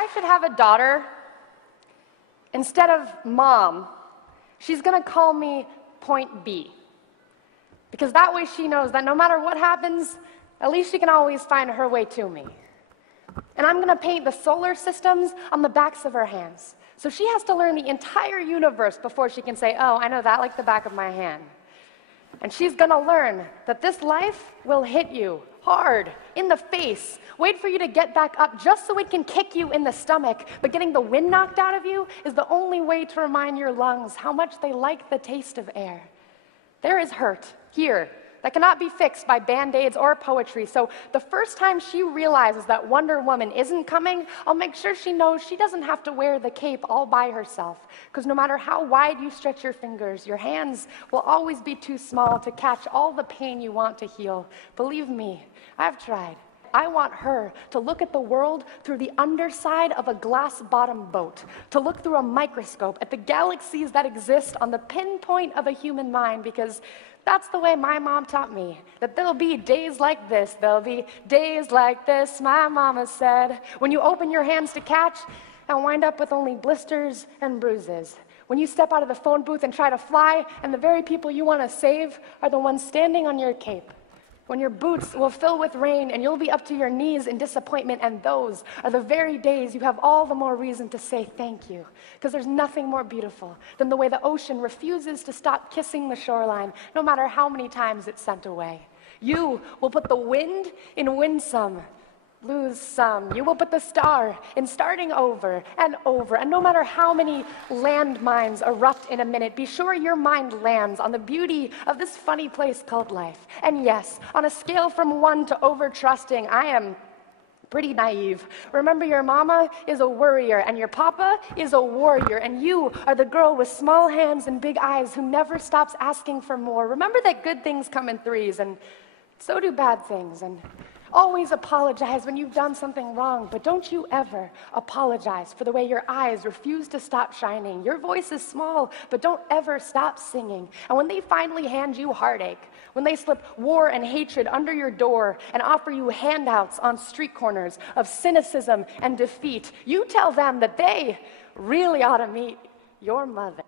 I should have a daughter, instead of Mom, she's gonna call me Point B. Because that way she knows that no matter what happens, at least she can always find her way to me. And I'm gonna paint the solar systems on the backs of her hands. So she has to learn the entire universe before she can say, oh, I know that like the back of my hand. And she's gonna learn that this life will hit you hard, in the face, wait for you to get back up just so it can kick you in the stomach. But getting the wind knocked out of you is the only way to remind your lungs how much they like the taste of air. There is hurt here that cannot be fixed by Band-Aids or poetry. So the first time she realizes that Wonder Woman isn't coming, I'll make sure she knows she doesn't have to wear the cape all by herself. Because no matter how wide you stretch your fingers, your hands will always be too small to catch all the pain you want to heal. Believe me, I've tried. I want her to look at the world through the underside of a glass-bottom boat, to look through a microscope at the galaxies that exist on the pinpoint of a human mind, because that's the way my mom taught me, that there'll be days like this, there'll be days like this, my mama said, when you open your hands to catch and wind up with only blisters and bruises. When you step out of the phone booth and try to fly, and the very people you want to save are the ones standing on your cape. When your boots will fill with rain and you'll be up to your knees in disappointment, and those are the very days you have all the more reason to say thank you. Because there's nothing more beautiful than the way the ocean refuses to stop kissing the shoreline, no matter how many times it's sent away. You will put the wind in win some, lose some. You will put the star in starting over, and no matter how many landmines erupt in a minute, be sure your mind lands on the beauty of this funny place called life. And yes, on a scale from 1 to over-trusting, I am pretty naive. Remember, your mama is a worrier, and your papa is a warrior, and you are the girl with small hands and big eyes who never stops asking for more. Remember that good things come in threes, and so do bad things, and always apologize when you've done something wrong, but don't you ever apologize for the way your eyes refuse to stop shining. Your voice is small, but don't ever stop singing. And when they finally hand you heartache, when they slip war and hatred under your door and offer you handouts on street corners of cynicism and defeat, you tell them that they really ought to meet your mother.